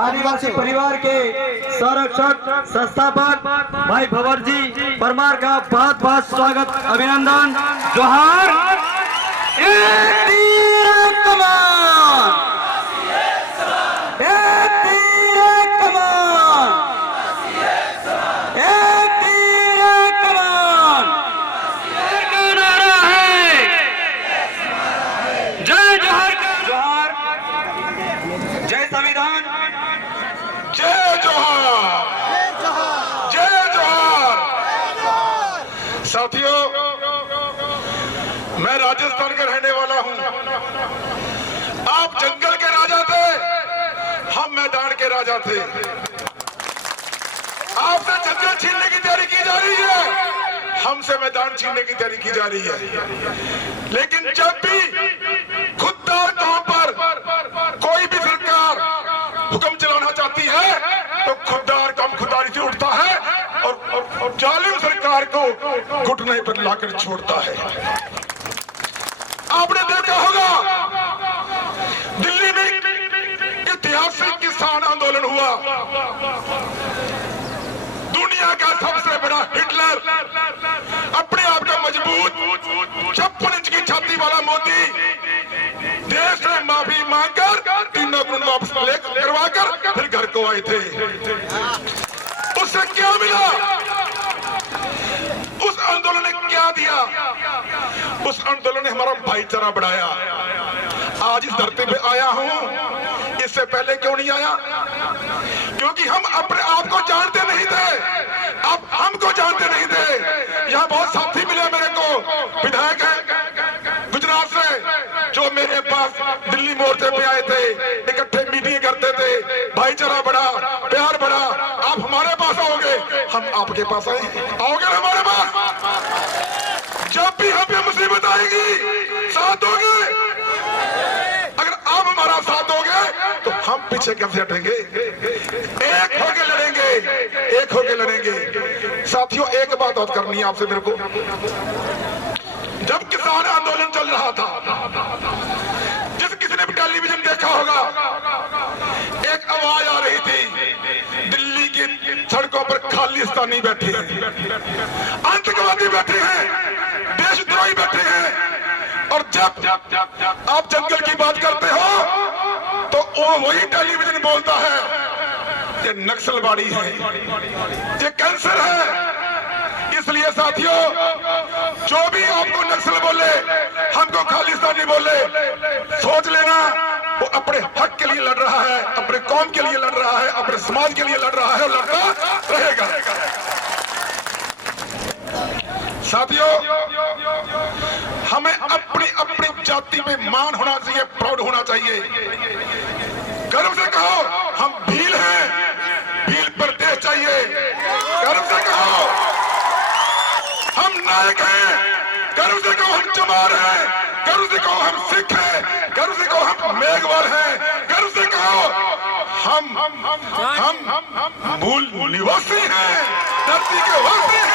आदिवासी परिवार के संरक्षक संस्थापक भाई भंवर जी परमार का बहुत बहुत स्वागत अभिनंदन। जोहार। एक तीर एक कमान, एक तीर एक कमान, एक तीर एक कमान। नारा है जय जोहार, जोहार, जय संविधान, जय जोहार, जय जोहार। साथियों, मैं राजस्थान का रहने वाला हूं। आप जंगल के राजा थे, हम मैदान के राजा थे। आपसे जंगल छीनने की तैयारी की जा रही है, हमसे मैदान छीनने की तैयारी की जा रही है। लेकिन जब भी खुददार तौर पर कोई भी सरकार हुक्म चलाना चाहती है तो खुददार काम खुददारी से उठता है और जालिम सरकार को घुटने पर लाकर छोड़ता है। आपने देखा होगा दिल्ली में ऐतिहासिक किसान आंदोलन हुआ। दुनिया का सबसे बड़ा हिटलर, अपने आप का मजबूत 56 इंच की छाती वाला मोदी देश से माफी मांगकर 3 गुण वापस करवाकर फिर घर को आए थे। उससे क्या मिला? उस आंदोलन ने क्या दिया? उस आंदोलन ने हमारा भाईचारा बढ़ाया। आज इस धरती पे आया हूं, इससे पहले क्यों नहीं आया? क्योंकि हम अपने आप को जानते नहीं थे, अब हमको जानते नहीं थे। यहाँ बहुत साथी मिले मेरे को, विधायक हैं गुजरात से, जो मेरे पास दिल्ली मोर्चे पे आए थे, इकट्ठे मीटिंग करते थे, भाईचारा बढ़ा, प्यार बढ़ा। आप हमारे पास आओगे, हम आपके पास आए, आओगे ना हमारे पास? जब भी हम पे मुसीबत आएगी साथ दोगे? अगर आप हमारा साथ दोगे तो हम पीछे कैसे हटेंगे? एक होके लड़ेंगे, एक होके लड़ेंगे। साथियों, एक बात और करनी है आपसे मेरे को। जब किसान आंदोलन चल रहा था, जिस किसी ने भी टेलीविजन देखा होगा, एक आवाज आ रही थी, दिल्ली की सड़कों पर खालिस्तानी बैठे हैं, आतंकवादी बैठे हैं, देशद्रोही बैठे हैं। और जब आप जंगल की बात करते हो तो वो वही टेलीविजन बोलता है ये नक्सलवादी है, ये कैंसर है। इसलिए साथियों, जो भी आपको नक्सल बोले, हमको खालिस्तानी बोले, सोच लेना वो अपने हक के लिए लड़ रहा है, अपने कौम के लिए लड़ रहा है, अपने समाज के लिए लड़ रहा है और लड़ता रहेगा। साथियों, हमें अपनी अपनी जाति में मान होना चाहिए, प्राउड होना चाहिए। गर्व से कहो हम भील हैं, भील पर देश चाहिए। गर्व से कहो हम नायक हैं, गर्व से कहो हम चमार हैं, गर्व से कहो हम सिख हैं, गर्व से कहो हम मेघवाल हैं, गर्व से कहो हम मूल निवासी हैं, धरती के वासी हैं।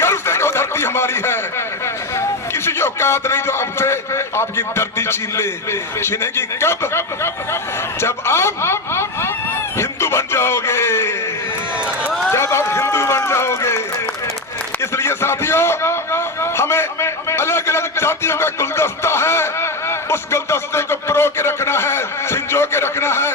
गर्व से कहो धरती हमारी है। किसी की औकात नहीं जो आपसे आपकी धरती छीन ले। छीनेगी कब? जब आप हिंदू बन जाओगे, जब आप हिंदू बन जाओगे। इसलिए साथियों, हमें अलग अलग जातियों का गुलदस्ता है, उस गुलदस्ते को परो के रखना है, संजो के रखना है।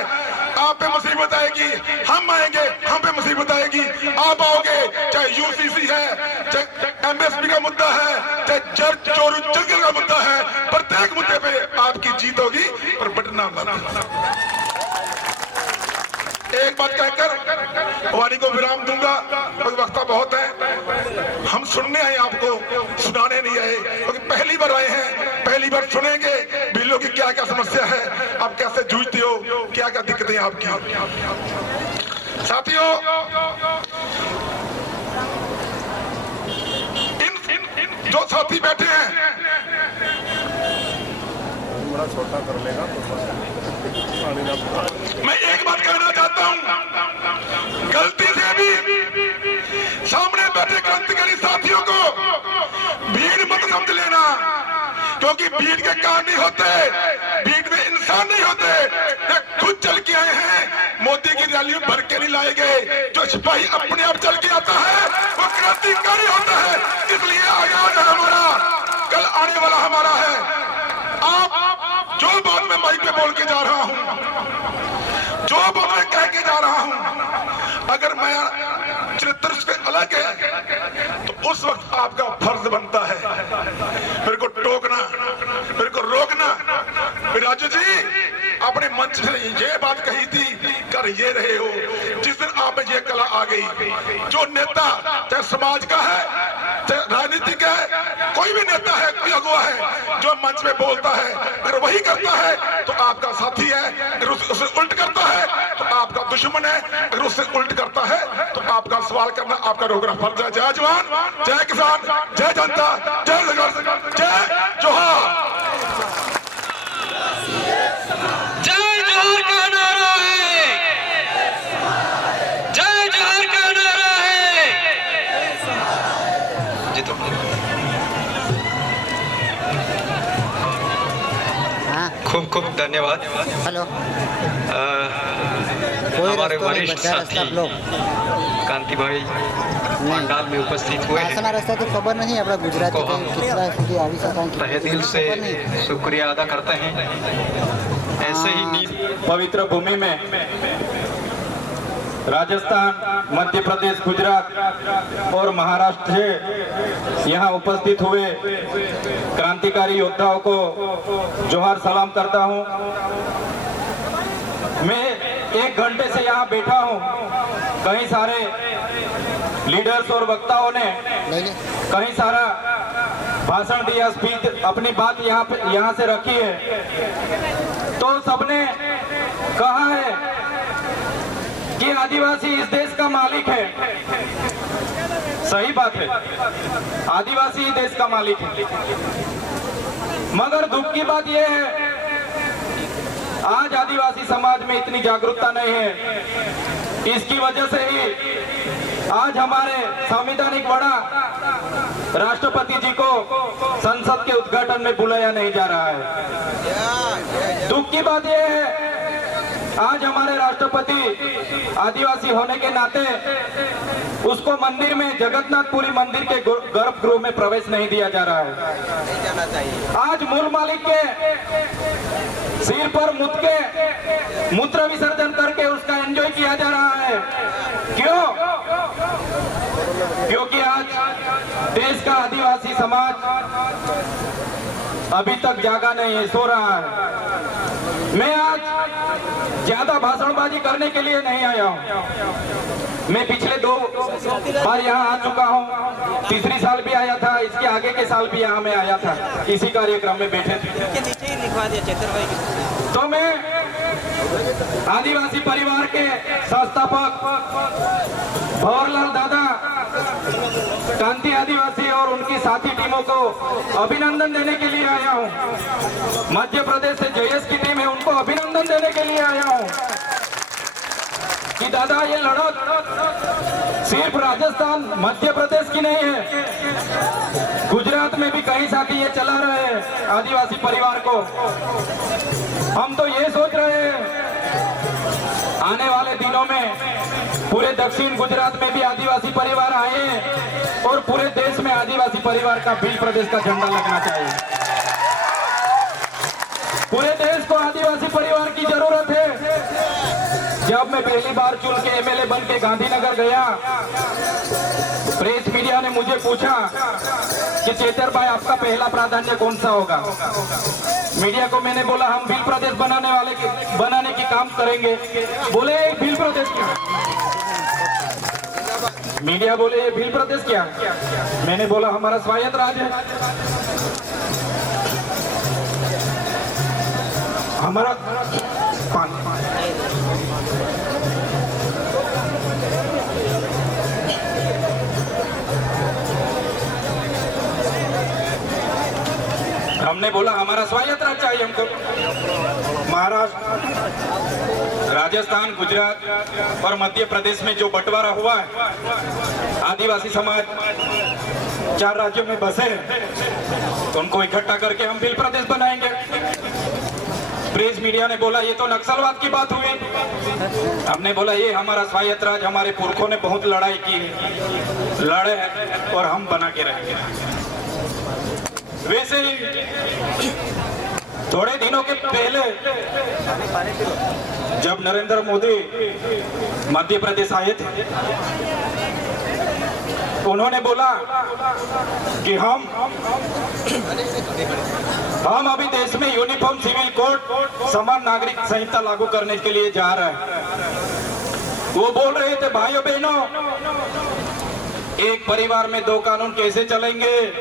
आप पे मुसीबत आएगी, हम आएंगे, हम पे मुसीबत आएगी, आप आओगे। चाहे यूसीसी है, चाहे एमएसपी का मुद्दा है, चाहे चोरू जंगल का मुद्दा है, प्रत्येक मुद्दे पे आपकी जीत होगी, पर बटना मत। एक बात कहकर वाणी को विराम दूंगा, क्योंकि वक्त बहुत है। हम सुनने आए, आपको सुनाने नहीं आए, क्योंकि पहली बार आए हैं, पहली बार सुनेंगे बिल्लों की क्या क्या समस्या है, आप कैसे जूझते हो, क्या क्या दिक्कतें आपकी। साथियों, इन जो साथी बैठे हैं, बड़ा छोटा कर लेगा तो मैं एक बात कहना चाहता हूं, गलती से भी सामने बैठे क्रांतिकारी साथियों को भीड़ मत समझ लेना, क्योंकि भीड़ के काम नहीं होते, भीड़ में इंसान नहीं होते। खुद मोदी की रैली में भर के नहीं लाए गए। जो सिपाही अपने आप चल के आता है वो क्रांतिकारी होता है। इसलिए आगाज है हमारा, कल आने वाला हमारा है। आप जो बात मैं माइक पे बोल के जा रहा हूं, जो बात मैं कह के जा रहा हूं, अगर मैं चरित्र से अलग है तो उस वक्त आपका फर्ज बनता है मेरे को टोकना, मेरे को रोकना। राजू जी अपने मंच से ये बात कही थी, कर ये रहे हो। जिस दिन आप में ये कला आ गई, जो नेता चाहे समाज का है चाहे राजनीतिक है, कोई भी नेता है, कोई अगुवा है, जो मंच में बोलता है अगर वही करता है तो आपका साथी है, अगर उसे उल्ट करता है तो आपका दुश्मन है, अगर उससे उल्ट करता है तो आपका सवाल करना, आपका रोकना फर्ज है। जय जवान, जय किसान, जय जनता, जय जगत, जय जोहार। जय जोहार का नारा है, जय जोहार का नारा है। जी तो खूब खूब धन्यवाद। हेलो, हमारे वरिष्ठ साथी कांति भाई पंडाल में उपस्थित हुए हैं। रस्ता तो खबर नहीं अपना गुजराती को हम तहे दिल से शुक्रिया अदा करते हैं। ऐसे ही नीत पवित्र भूमि में राजस्थान, मध्य प्रदेश, गुजरात और महाराष्ट्र से यहाँ उपस्थित हुए क्रांतिकारी योद्धाओं को जोहार सलाम करता हूँ। मैं 1 घंटे से यहाँ बैठा हूँ। कई सारे लीडर्स और वक्ताओं ने कई सारा भाषण दिया, स्पीच, अपनी बात यहाँ से रखी है। तो सबने कहा है कि आदिवासी इस देश का मालिक है। सही बात है, आदिवासी ही देश का मालिक है। मगर दुख की बात यह है आज आदिवासी समाज में इतनी जागरूकता नहीं है। इसकी वजह से ही आज हमारे संवैधानिक बड़ा राष्ट्रपति जी को संसद के उद्घाटन में बुलाया नहीं जा रहा है। दुख की बात यह है आज हमारे राष्ट्रपति आदिवासी होने के नाते उसको मंदिर में, जगन्नाथपुरी मंदिर के गर्भगृह में प्रवेश नहीं दिया जा रहा है। आज मूल मालिक के सिर पर मूत्र विसर्जन करके उसका एंजॉय किया जा रहा है। क्यों? क्योंकि आज देश का आदिवासी समाज अभी तक जागा नहीं है, सो रहा है। मैं आज ज्यादा भाषणबाजी करने के लिए नहीं आया हूँ। मैं पिछले 2 बार यहाँ आ चुका हूँ। तीसरी साल भी आया था, इसके आगे के साल भी यहाँ में आया था, इसी कार्यक्रम में बैठे थे। तो मैं आदिवासी परिवार के संस्थापक भंवरलाल दादा, कांति आदिवासी और उनकी साथी टीमों को अभिनंदन देने के लिए आया हूँ। मध्य प्रदेश से जेएस की टीम है, उनको अभिनंदन देने के लिए आया हूँ कि दादा ये लड़त सिर्फ राजस्थान, मध्य प्रदेश की नहीं है, गुजरात में भी कई साथी ये चला रहे हैं आदिवासी परिवार को। हम तो ये सोच रहे हैं आने वाले दिनों में पूरे दक्षिण गुजरात में भी आदिवासी परिवार आए और पूरे देश में आदिवासी परिवार का भील प्रदेश का झंडा लगना चाहिए। पूरे देश को आदिवासी परिवार की जरूरत है। जब मैं पहली बार चुन के एमएलए बन के गांधीनगर गया, प्रेस मीडिया ने मुझे पूछा कि चेतर भाई आपका पहला प्राधान्य कौन सा होगा। मीडिया को मैंने बोला हम भील प्रदेश बनाने की काम करेंगे। बोले भील प्रदेश क्या? मीडिया बोले ये भील प्रदेश क्या? मैंने बोला हमारा स्वायत्त राज्य है, हमारा हमने बोला हमारा स्वायत्त राज्य चाहिए हमको। महाराष्ट्र, राजस्थान, गुजरात और मध्य प्रदेश में जो बंटवारा हुआ है, आदिवासी समाज 4 राज्यों में बसे हैं, तो उनको इकट्ठा करके हम भील प्रदेश बनाएंगे। प्रेस मीडिया ने बोला ये तो नक्सलवाद की बात हुई। हमने बोला ये हमारा स्वायत्त राज, हमारे पुरखों ने बहुत लड़ाई की, लड़े और हम बना के रहेंगे। वैसे ही थोड़े दिनों के पहले जब नरेंद्र मोदी मध्य प्रदेश आए थे, उन्होंने बोला कि हम अभी देश में यूनिफॉर्म सिविल कोड, समान नागरिक संहिता लागू करने के लिए जा रहे हैं। वो बोल रहे थे भाइयों बहनों, एक परिवार में दो कानून कैसे चलेंगे।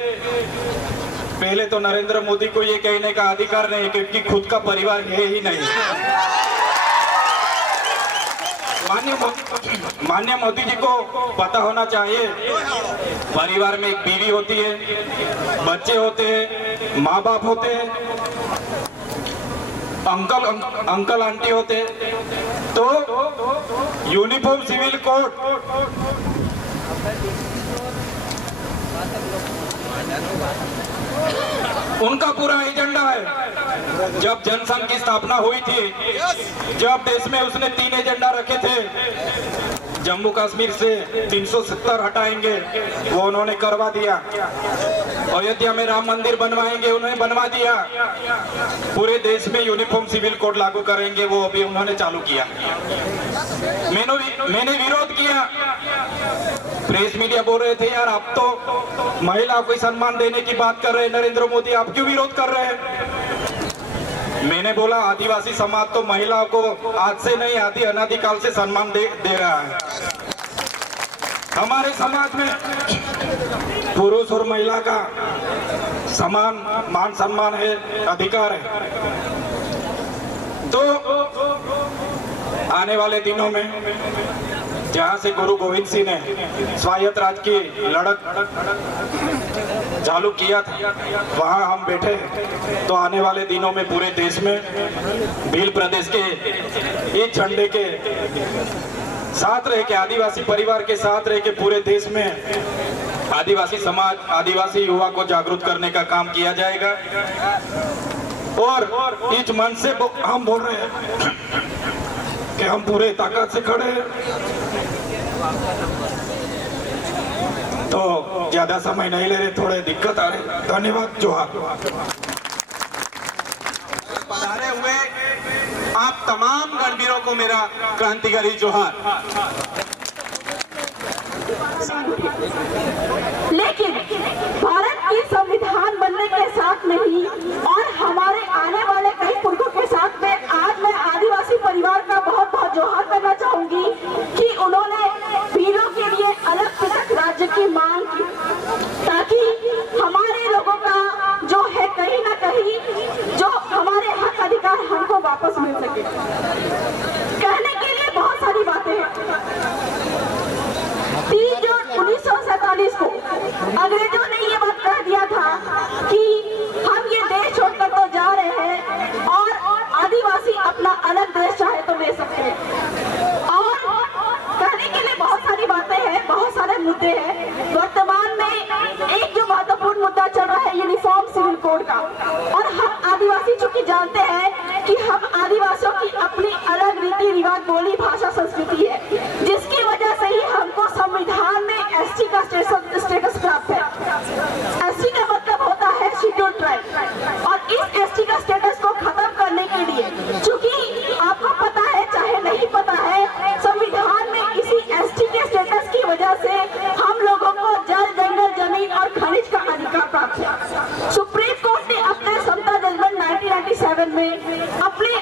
पहले तो नरेंद्र मोदी को ये कहने का अधिकार नहीं, क्योंकि खुद का परिवार है ही नहीं। माननीय मोदी जी को पता होना चाहिए, परिवार में एक बीवी होती है, बच्चे होते हैं, माँ बाप होते हैं, अंकल आंटी होते हैं। तो यूनिफॉर्म सिविल कोड उनका पूरा एजेंडा है। जब जनसंघ की स्थापना हुई थी, जब देश में उसने 3 एजेंडा रखे थे, जम्मू कश्मीर से 370 हटाएंगे, वो उन्होंने करवा दिया। अयोध्या में राम मंदिर बनवाएंगे, उन्होंने बनवा दिया। पूरे देश में यूनिफॉर्म सिविल कोड लागू करेंगे, वो अभी उन्होंने चालू किया। मैंने विरोध किया। प्रेस मीडिया बोल रहे थे यार आप तो महिला को सम्मान देने की बात कर रहे हैं, नरेंद्र मोदी आप क्यों विरोध कर रहे हैं। मैंने बोला आदिवासी समाज तो महिलाओं को आज से नहीं, आदि अनादिकाल से सम्मान दे रहा है। हमारे समाज में पुरुष और महिला का समान मान सम्मान है, अधिकार है। तो आने वाले दिनों में जहां से गुरु गोविंद सिंह ने स्वायत्त राज की लड़क चालू किया था, वहां हम बैठे हैं। तो आने वाले दिनों में पूरे देश में भील प्रदेश के इस झंडे के साथ रह के, आदिवासी परिवार के साथ रह के पूरे देश में आदिवासी समाज, आदिवासी युवा को जागरूक करने का काम किया जाएगा। और इस मन से हम बोल रहे हैं कि हम पूरे ताकत से खड़े हैं। तो ज्यादा समय नहीं ले रहे, थोड़े दिक्कत आ रहे। धन्यवाद। जोहार। पधारे हुए आप तमाम गणवीरों को मेरा क्रांतिकारी जोहार। लेकिन भारत की संविधान बनने के साथ नहीं और हमारे आने वाले कई पुरखों के साथ में आज मैं आदिवासी परिवार का बहुत बहुत जोहार करना चाहूंगी कि उन्होंने भीलों के लिए अलग पृथक राज्य की मांग की, ताकि हमारे लोगों का जो है कहीं ना कहीं जो हमारे हक अधिकार हमको वापस मिल सके। कहने के लिए बहुत सारी बातें हैं। 3 जून 1947 को अंग्रेजों ने ये बात कह दिया था कि हम ये देश छोड़कर तो जा रहे हैं और आदिवासी अपना अलग देश चाहे तो ले सकते हैं। और कहने के लिए बहुत सारी बातें हैं, बहुत सारे मुद्दे हैं। वर्तमान में एक जो महत्वपूर्ण मुद्दा चल रहा है यूनिफॉर्म सिविल कोड का, और हम आदिवासी चूंकि जानते हैं कि हम आदिवासियों की अपनी अलग रीति रिवाज, बोली, भाषा, संस्कृति है, जिसकी वजह से ही हमको संविधान में एसटी का स्टेटस प्राप्त है। एसटी का मतलब होता है शेड्यूल्ड ट्राइब, और इस एसटी का स्टेटस को खत्म करने के लिए, चूंकि आपको पता है चाहे नहीं पता है, संविधान में इसी एसटी के स्टेटस की वजह से हम लोगों को जल, जंगल, जमीन और खनिज का अधिकार प्राप्त है। सुप्रीम कोर्ट ने अपने समता जजमेंट 1997 में, अपने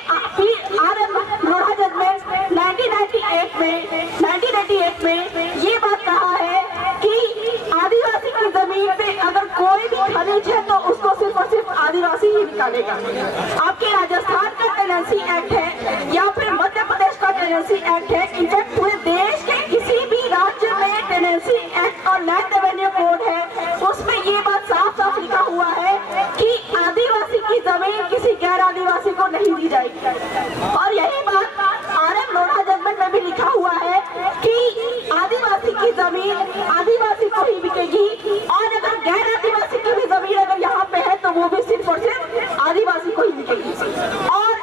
RM लोढ़ा जजमेंट 1998 में ये बात कहा है कि आदिवासी की जमीन पे अगर कोई भी खनिज है तो उसको सिर्फ और सिर्फ आदिवासी ही निकालेगा। आपके राजस्थान का टेनेंसी एक्ट है या फिर मध्य प्रदेश का टेनेंसी एक्ट है, इनफैक्ट पूरे देश के किसी भी राज्य में टेनेंसी एक्ट और लैंड रेवेन्यू कोड है, उसमें ये बात साफ साफ लिखा हुआ है कि आदिवासी की जमीन किसी गैर आदिवासी को नहीं दी जाएगी। और यही बात RM लोढ़ा जजमेंट में भी लिखा हुआ है कि आदिवासी की जमीन आदिवासी को ही बिकेगी, और अगर गैर आदिवासी की भी जमीन अगर यहाँ पे है तो वो भी सिर्फ और सिर्फ आदिवासी को ही बिकेगी। और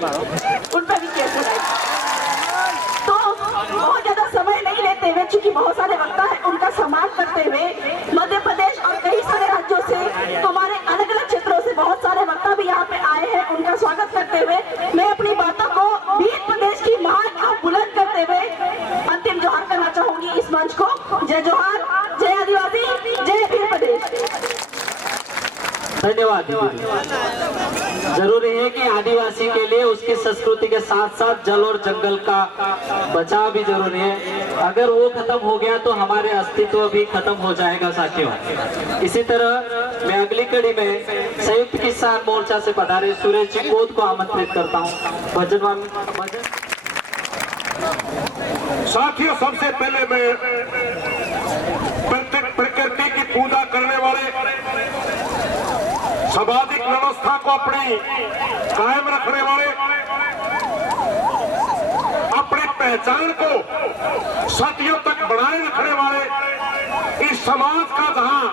उन पर भी केस लगाए। तो बहुत ज्यादा समय नहीं लेते हुए, चूंकि बहुत सारे वक्ता है, उनका सम्मान करते हुए मध्य प्रदेश और कई सारे राज्यों से, हमारे अलग अलग क्षेत्रों से बहुत सारे वक्ता भी यहाँ पे आए हैं। उनका स्वागत करते हुए मैं अपनी बातों को भील प्रदेश की महान और बुलंद करते हुए अंतिम जोहार करना चाहूंगी इस मंच को। जय जोहार, जय आदिवासी, जय भील प्रदेश। धन्यवाद दीदी। जरूरी है कि आदिवासी के लिए उसकी संस्कृति के साथ साथ जल और जंगल का बचाव भी जरूरी है। अगर वो खत्म हो गया तो हमारे अस्तित्व भी खत्म हो जाएगा साथियों। इसी तरह मैं अगली कड़ी में संयुक्त किसान मोर्चा से पधारे सुरेश जी कोद को आमंत्रित करता हूँ। भजन साथियों, सबसे पहले मैं प्रकृति की पूजा करने वाले, सामाजिक व्यवस्था को अपनी कायम रखने वाले, अपनी पहचान को सदियों तक बनाए रखने वाले इस समाज का जहां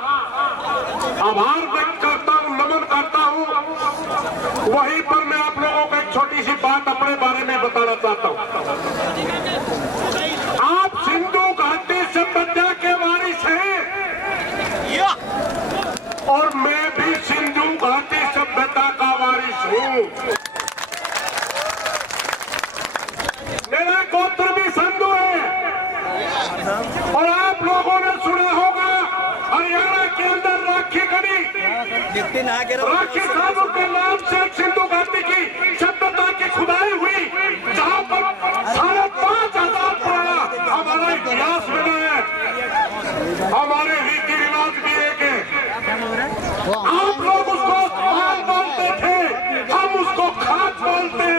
आभार व्यक्त करता हूं, नमन करता हूं, वहीं पर मैं आप लोगों को एक छोटी सी बात अपने बारे में बताना चाहता हूं। आप सिंधु घाटी सभ्यता के वारिस हैं और मैं भी सिंधु घाटी सभ्यता का वारिस हूं। मेरा गोत्र भी सिंधु है और आप लोगों ने सुना होगा हरियाणा के अंदर राखी गढ़ी, राखी साहब के नाम से सिंधु घाटी की सभ्यता की खुदाई हुई, जहां पर 5,500 पुराना हमारा इतिहास बना है। हमारे रीति रिवाज भी एक है। आप लोग उसको माल बोलते थे, हम उसको खाद बोलते हैं।